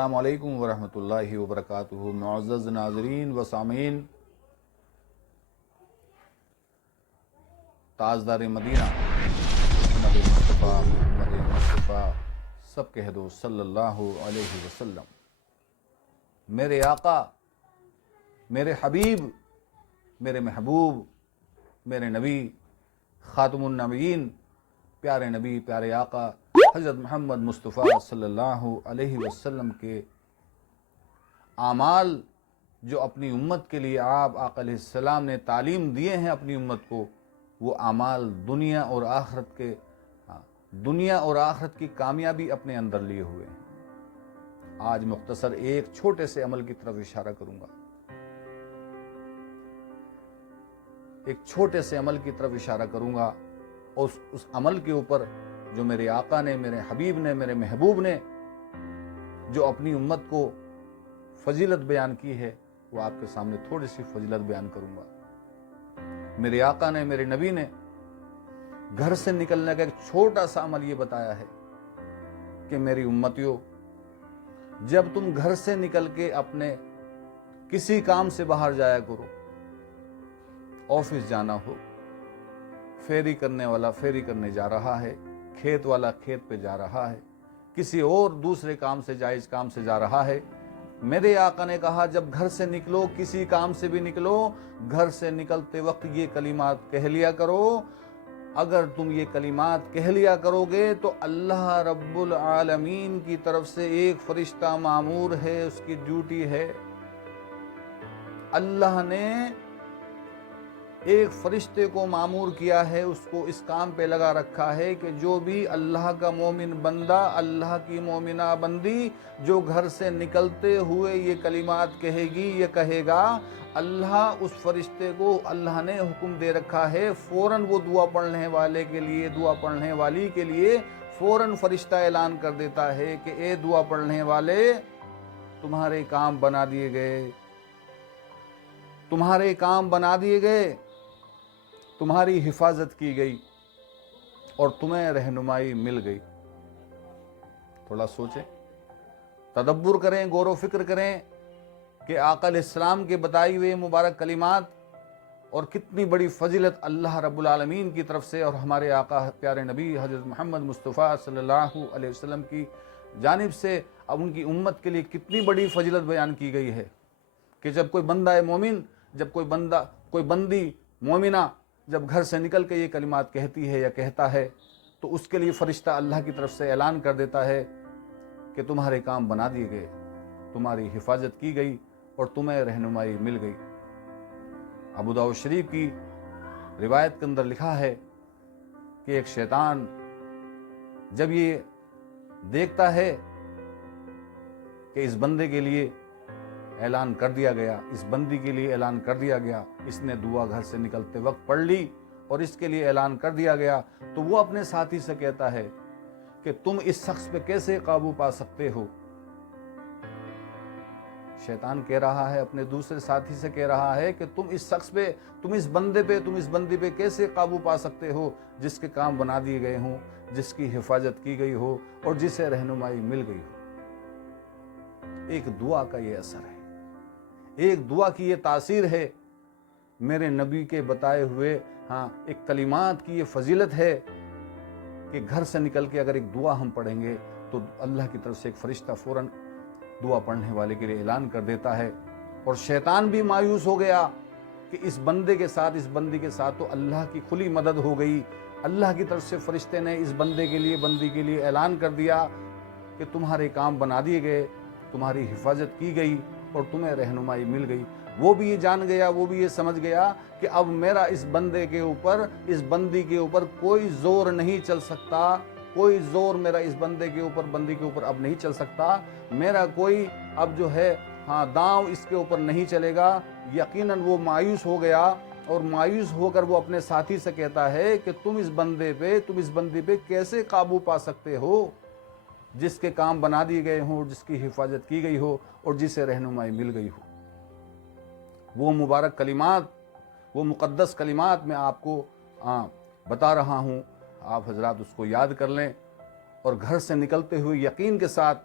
السلام علیکم ورحمۃ اللہ وبرکاتہ۔ معزز ناظرین و سامعین، تاجدار مدینہ محمد مصطفیٰ سب کہہ دو صلی اللہ علیہ وسلم۔ میرے آقا، میرے حبیب، میرے محبوب، میرے نبی، خاتم النبیین، پیارے نبی، پیارے آقا حضرت محمد مصطفیٰ صلی اللہ علیہ وسلم کے اعمال جو اپنی امت کے لیے آپ آقا علیہ السلام نے تعلیم دیے ہیں اپنی امت کو، وہ اعمال دنیا اور آخرت کی کامیابی اپنے اندر لیے ہوئے ہیں۔ آج مختصر ایک چھوٹے سے عمل کی طرف اشارہ کروں گا، ایک چھوٹے سے عمل کی طرف اشارہ کروں گا، اور اس عمل کے اوپر جو میرے آقا نے، میرے حبیب نے، میرے محبوب نے جو اپنی امت کو فضیلت بیان کی ہے، وہ آپ کے سامنے تھوڑی سی فضیلت بیان کروں گا۔ میرے آقا نے، میرے نبی نے گھر سے نکلنے کا ایک چھوٹا سا عمل یہ بتایا ہے کہ میری امتیوں، جب تم گھر سے نکل کے اپنے کسی کام سے باہر جایا کرو، آفس جانا ہو، فیری کرنے والا فیری کرنے جا رہا ہے، کھیت والا کھیت پہ جا رہا ہے، کسی اور دوسرے کام سے، جائز کام سے جا رہا ہے، میرے آقا نے کہا جب گھر سے نکلو، کسی کام سے بھی نکلو، گھر سے نکلتے وقت یہ کلمات کہہ لیا کرو۔ اگر تم یہ کلمات کہہ لیا کرو گے تو اللہ رب العالمین کی طرف سے ایک فرشتہ مامور ہے، اس کی ڈیوٹی ہے، اللہ نے ایک فرشتے کو مامور کیا ہے، اس کو اس کام پہ لگا رکھا ہے کہ جو بھی اللہ کا مومن بندہ، اللہ کی مومنہ بندی جو گھر سے نکلتے ہوئے یہ کلمات کہے گی، یہ کہے گا، اللہ اس فرشتے کو اللہ نے حکم دے رکھا ہے، فوراً وہ دعا پڑھنے والے کے لیے، دعا پڑھنے والی کے لیے فوراً فرشتہ اعلان کر دیتا ہے کہ اے دعا پڑھنے والے، تمہارے کام بنا دیے گئے، تمہارے کام بنا دیے گئے، تمہاری حفاظت کی گئی اور تمہیں رہنمائی مل گئی۔ تھوڑا سوچیں، تدبر کریں، غور و فکر کریں کہ آقا علیہ السلام کے بتائی ہوئے مبارک کلمات اور کتنی بڑی فضیلت اللہ رب العالمین کی طرف سے اور ہمارے آقا پیارے نبی حضرت محمد مصطفیٰ صلی اللہ علیہ وسلم کی جانب سے اب ان کی امت کے لیے کتنی بڑی فضیلت بیان کی گئی ہے کہ جب کوئی بندہ مومن، جب کوئی بندی مومنہ جب گھر سے نکل کے یہ کلمات کہتی ہے یا کہتا ہے تو اس کے لیے فرشتہ اللہ کی طرف سے اعلان کر دیتا ہے کہ تمہارے کام بنا دیے گئے، تمہاری حفاظت کی گئی اور تمہیں رہنمائی مل گئی۔ ابو داؤد شریف کی روایت کے اندر لکھا ہے کہ ایک شیطان جب یہ دیکھتا ہے کہ اس بندے کے لیے اعلان کر دیا گیا، اس بندی کے لیے اعلان کر دیا گیا، اس نے دعا گھر سے نکلتے وقت پڑھ لی اور اس کے لیے اعلان کر دیا گیا، تو وہ اپنے ساتھی سے کہتا ہے کہ تم اس شخص پہ کیسے قابو پا سکتے ہو؟ شیطان کہہ رہا ہے، اپنے دوسرے ساتھی سے کہہ رہا ہے کہ تم اس شخص پہ، تم اس بندی پہ کیسے قابو پا سکتے ہو جس کے کام بنا دیے گئے ہوں، جس کی حفاظت کی گئی ہو اور جسے رہنمائی مل گئی ہو۔ ایک دعا کا یہ اثر ہے، ایک دعا کی یہ تاثیر ہے، میرے نبی کے بتائے ہوئے ایک کلمات کی یہ فضیلت ہے کہ گھر سے نکل کے اگر ایک دعا ہم پڑھیں گے تو اللہ کی طرف سے ایک فرشتہ فوراً دعا پڑھنے والے کے لیے اعلان کر دیتا ہے، اور شیطان بھی مایوس ہو گیا کہ اس بندے کے ساتھ، اس بندی کے ساتھ تو اللہ کی کھلی مدد ہو گئی، اللہ کی طرف سے فرشتے نے اس بندے کے لیے، بندی کے لیے اعلان کر دیا کہ تمہارے کام بنا دیے گئے، تمہاری حفاظت کی گئی اور تمہیں رہنمائی مل گئی۔ وہ بھی یہ جان گیا، وہ بھی یہ سمجھ گیا کہ اب میرا اس بندے کے اوپر، اس بندی کے اوپر کوئی زور نہیں چل سکتا، کوئی زور میرا اس بندے کے اوپر، بندی کے اوپر اب نہیں چل سکتا، میرا کوئی اب جو ہے داؤں اس کے اوپر نہیں چلے گا۔ یقیناً وہ مایوس ہو گیا اور مایوس ہو کر وہ اپنے ساتھی سے کہتا ہے کہ تم اس بندے پہ، تم اس بندی پہ کیسے قابو پا سکتے ہو جس کے کام بنا دیے گئے ہوں، جس کی حفاظت کی گئی ہو اور جسے رہنمائی مل گئی ہو۔ وہ مبارک کلمات، وہ مقدس کلمات میں آپ کو بتا رہا ہوں، آپ حضرات اس کو یاد کر لیں اور گھر سے نکلتے ہوئے یقین کے ساتھ